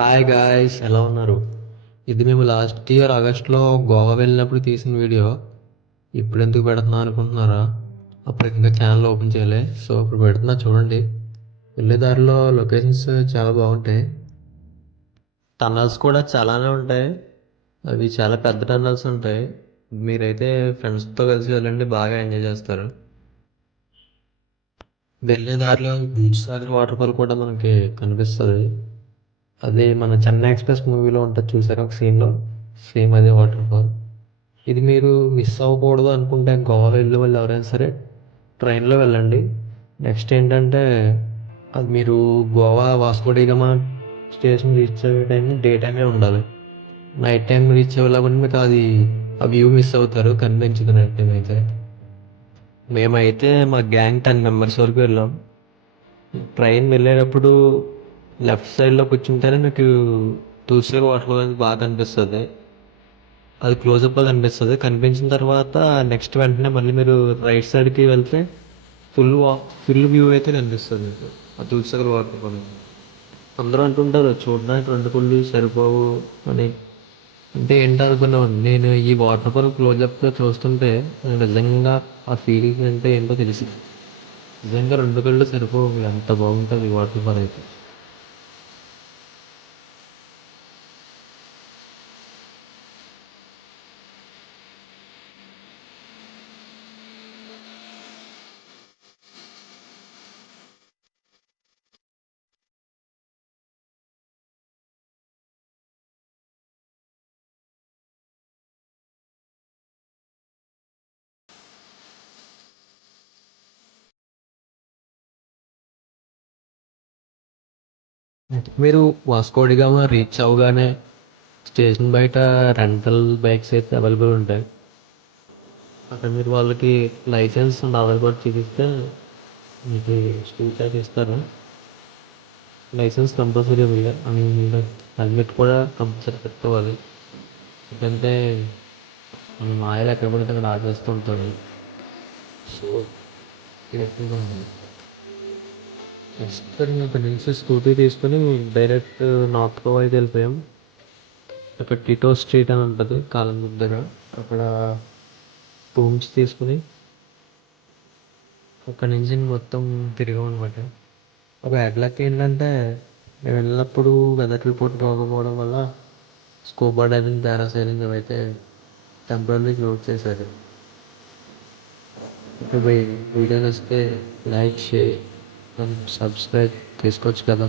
Hi guys, ఎలా ఉన్నారు? ఇది మేము లాస్ట్ ఇయర్ ఆగస్ట్లో గోవా వెళ్ళినప్పుడు తీసిన వీడియో. ఇప్పుడు ఎందుకు పెడుతున్నా అనుకుంటున్నారా? అప్పుడు ఇంకా ఛానల్ ఓపెన్ చేయలే, సో ఇప్పుడు పెడుతున్నా చూడండి. వెళ్ళే దారిలో లొకేషన్స్ చాలా బాగుంటాయి. టనల్స్ కూడా చాలానే ఉంటాయి. అవి చాలా పెద్ద టనల్స్ ఉంటాయి. మీరైతే ఫ్రెండ్స్తో కలిసి వెళ్ళండి, బాగా ఎంజాయ్ చేస్తారు. వెళ్ళే దారిలో బీచ్ సాగర్ వాటర్ ఫాల్ కూడా మనకి కనిపిస్తుంది. అది మన చెన్నై ఎక్స్ప్రెస్ మూవీలో ఉంటుంది చూసారా ఒక సీన్లో, సేమ్ అదే వాటర్ ఫాల్. ఇది మీరు మిస్ అవ్వకూడదు అనుకుంటే గోవా వెళ్ళే వాళ్ళు ఎవరైనా సరే ట్రైన్లో వెళ్ళండి. నెక్స్ట్ ఏంటంటే అది మీరు గోవా వాస్కోడిగామా స్టేషన్ రీచ్ అయ్యే టైం డే టైమే ఉండాలి. నైట్ టైం రీచ్ అవ్వాలని మీకు అది ఆ వ్యూ మిస్ అవుతారు, కనిపించదు నైట్ టైం అయితే. మేమైతే మా గ్యాంగ్ 10 మెంబర్స్ వరకు వెళ్ళాం. ట్రైన్ వెళ్ళేటప్పుడు లెఫ్ట్ సైడ్లో కూర్చుంటేనే మీకు దూసరి వాటర్ ఫాల్ అనేది బాగా కనిపిస్తుంది. అది క్లోజప్లో కనిపిస్తుంది. కనిపించిన తర్వాత నెక్స్ట్ వెంటనే మళ్ళీ మీరు రైట్ సైడ్కి వెళ్తే ఫుల్ ఫుల్ వ్యూ అయితే కనిపిస్తుంది మీకు ఆ దూసరి వాటర్ ఫాల్. అందరూ అంటుంటారు చూడడానికి 2 కళ్ళు సరిపోవు అని. అంటే ఏంటి అనుకున్నాను నేను, ఈ వాటర్ ఫాల్ క్లోజప్లో చూస్తుంటే నిజంగా ఆ ఫీలింగ్ అంటే ఏంటో తెలిసింది. నిజంగా 2 కళ్ళు సరిపోవు, ఎంత బాగుంటుంది ఈ వాటర్ ఫాల్ అయితే. మీరు వాస్కోడిగామా రీచ్ అవగానే స్టేషన్ బయట రెంటల్ బైక్స్ అయితే అవైలబుల్ ఉంటాయి. అక్కడ మీరు వాళ్ళకి లైసెన్స్ అండ్ ఆధార్ కార్డ్ చూపిస్తే మీకు స్కూటీ అయితే ఇస్తారు. లైసెన్స్ కంపల్సరీ అండ్ హెల్మెట్ కూడా కంపల్సరీ పెట్టుకోవాలి. ఎందుకంటే మనం మాయలు ఎక్కడ పడితే అక్కడ ఆపేస్తూ ఉంటాడు. సో కేర్ఫుల్గా ఉండాలి. నెక్స్ట్ ఇక్కడ నుంచి స్కూటీ తీసుకొని డైరెక్ట్ నార్త్ గోవా అయితే వెళ్ళిపోయాం. అక్కడ టిటో స్ట్రీట్ అని ఉంటుంది కాలం దగ్గర. అక్కడ రూమ్స్ తీసుకుని అక్కడ నుంచి మొత్తం తిరిగాం అనమాట. ఒక బ్యాడ్ ఏంటంటే మేము వెళ్ళినప్పుడు వెదర్ రిపోర్ట్ బాగోపోవడం వల్ల స్కూబా డైవింగ్, పారాసైలింగ్ అవైతే టెంపరీ క్లోజ్ చేశారు. ఇప్పుడు వీడియో వస్తే లైక్, షేర్ అండ్ సబ్స్క్రైబ్ చేసుకోవచ్చు కదా.